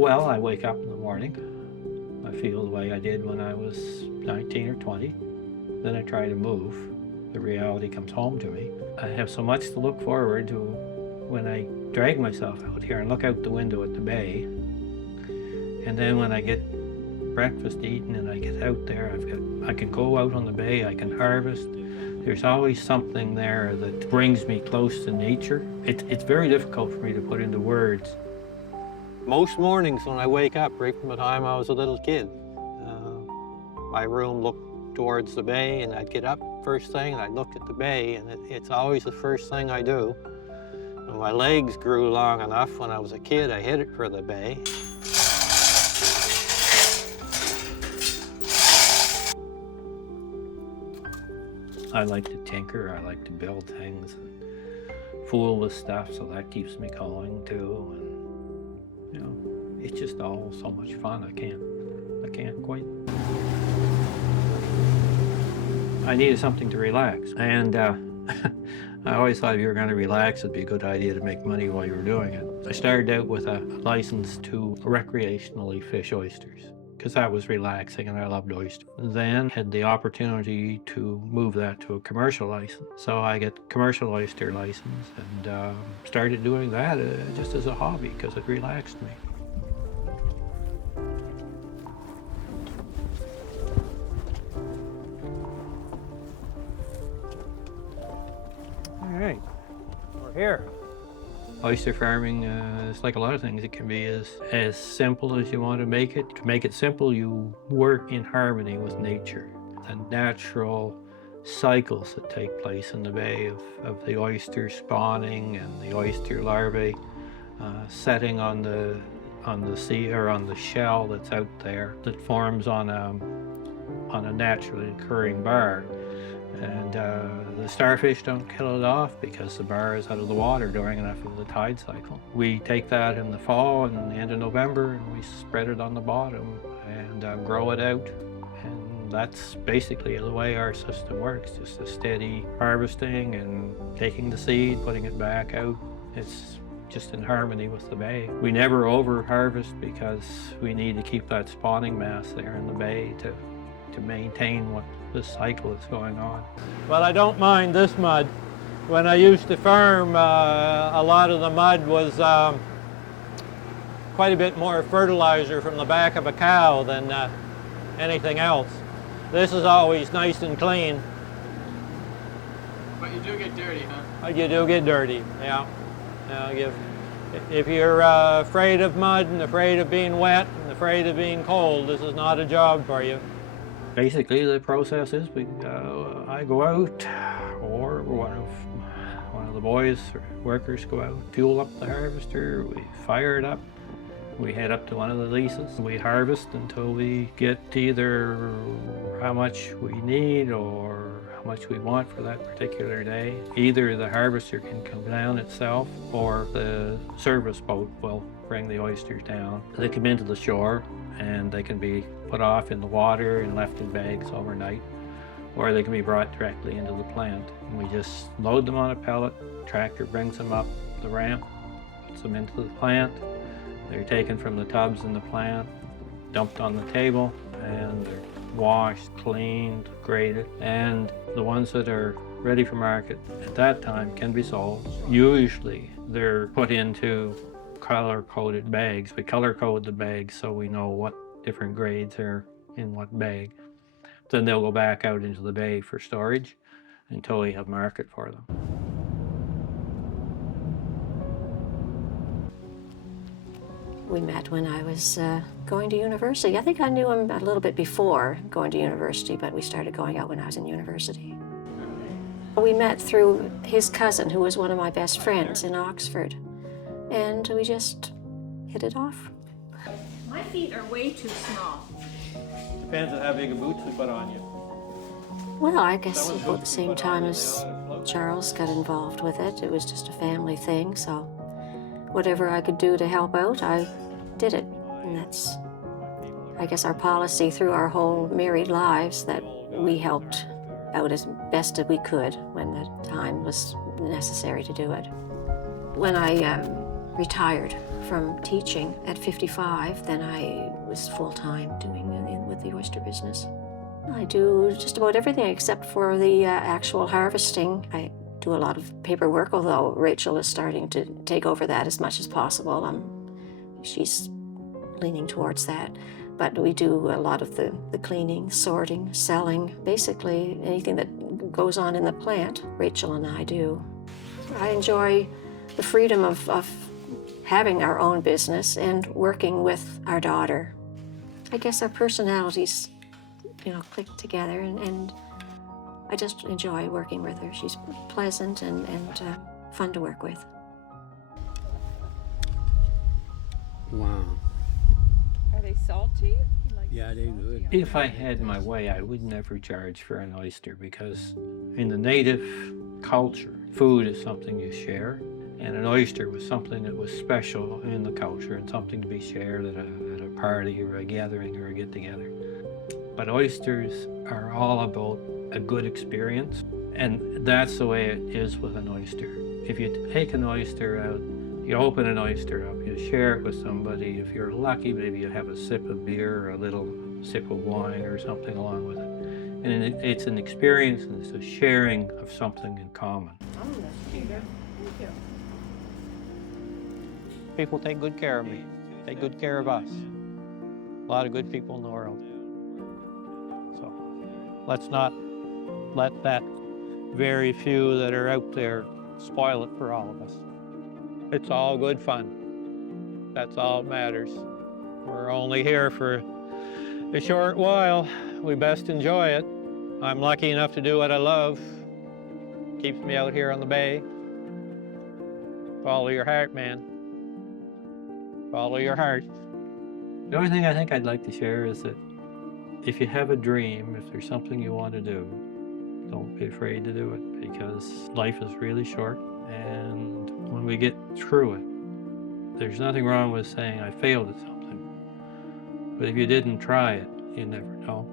Well, I wake up in the morning. I feel the way I did when I was 19 or 20. Then I try to move. The reality comes home to me. I have so much to look forward to when I drag myself out here and look out the window at the bay. And then when I get breakfast eaten and I get out there, I can go out on the bay, I can harvest. There's always something there that brings me close to nature. It's very difficult for me to put into words. Most mornings when I wake up, right from the time I was a little kid, my room looked towards the bay, and I'd get up first thing and I'd look at the bay, and it's always the first thing I do. When my legs grew long enough when I was a kid, I headed for the bay. I like to tinker, I like to build things and fool with stuff, so that keeps me going too. And, you know, it's just all so much fun. I can't quite. I needed something to relax, and I always thought if you were going to relax, it'd be a good idea to make money while you were doing it. I started out with a license to recreationally fish oysters, because that was relaxing and I loved oysters. Then had the opportunity to move that to a commercial license. So I get commercial oyster license and started doing that just as a hobby because it relaxed me. All right, we're here. Oyster farming is like a lot of things. It can be as simple as you want to make it. To make it simple, you work in harmony with nature. The natural cycles that take place in the bay of the oyster spawning and the oyster larvae setting on the sea or on the shell that's out there that forms on a naturally occurring bar. And the starfish don't kill it off because the bar is out of the water during enough of the tide cycle. We take that in the fall and the end of November and we spread it on the bottom and grow it out. And that's basically the way our system works, just a steady harvesting and taking the seed, putting it back out. It's just in harmony with the bay. We never over harvest because we need to keep that spawning mass there in the bay to maintain what the cycle is going on. Well, I don't mind this mud. When I used to farm, a lot of the mud was quite a bit more fertilizer from the back of a cow than anything else. This is always nice and clean. But you do get dirty, huh? You do get dirty, yeah. If you're afraid of mud and afraid of being wet and afraid of being cold, this is not a job for you. Basically, the process is I go out, or one of the boys or workers go out, fuel up the harvester, we fire it up, we head up to one of the leases, we harvest until we get either how much we need or how much we want for that particular day. Either the harvester can come down itself or the service boat will bring the oysters down. They come into the shore and they can be put off in the water and left in bags overnight, or they can be brought directly into the plant. And we just load them on a pellet, tractor brings them up the ramp, puts them into the plant. They're taken from the tubs in the plant, dumped on the table, and they're washed, cleaned, graded, and the ones that are ready for market at that time can be sold. Usually they're put into color-coded bags. We color-code the bags so we know what different grades are in what bag. Then they'll go back out into the bay for storage until we have market for them. We met when I was going to university. I think I knew him a little bit before going to university, but we started going out when I was in university. We met through his cousin, who was one of my best friends in Oxford, and we just hit it off. My feet are way too small. Depends on how big a boots we put on you. Well, I guess about the same time as Charles got involved with it. It was just a family thing, so whatever I could do to help out, I did it. And that's, I guess, our policy through our whole married lives, that we helped out as best as we could when the time was necessary to do it. When I retired from teaching at 55, then I was full-time doing with the oyster business. I do just about everything except for the actual harvesting. I do a lot of paperwork, although Rachel is starting to take over that as much as possible. She's leaning towards that. But we do a lot of the cleaning, sorting, selling, basically anything that goes on in the plant, Rachel and I do. I enjoy the freedom of having our own business and working with our daughter. I guess our personalities, click together, and I just enjoy working with her. She's pleasant and fun to work with. Wow. Are they salty? Yeah, they're good. If I had my way, I would never charge for an oyster, because in the native culture, food is something you share, and an oyster was something that was special in the culture and something to be shared at a party or a gathering or a get-together. But oysters are all about a good experience, and that's the way it is with an oyster. If you take an oyster out, you open an oyster up, you share it with somebody. If you're lucky, maybe you have a sip of beer or a little sip of wine or something along with it. And it's an experience, and it's a sharing of something in common. Oh, that's cute. Thank you. People take good care of me, take good care of us. A lot of good people in the world. So let's not let that very few that are out there spoil it for all of us. It's all good fun. That's all that matters. We're only here for a short while. We best enjoy it. I'm lucky enough to do what I love. Keeps me out here on the bay. Follow your heart, man. Follow your heart. The only thing I think I'd like to share is that if you have a dream, if there's something you want to do, don't be afraid to do it, because life is really short, and when we get through it, there's nothing wrong with saying I failed at something. But if you didn't try it, you never know.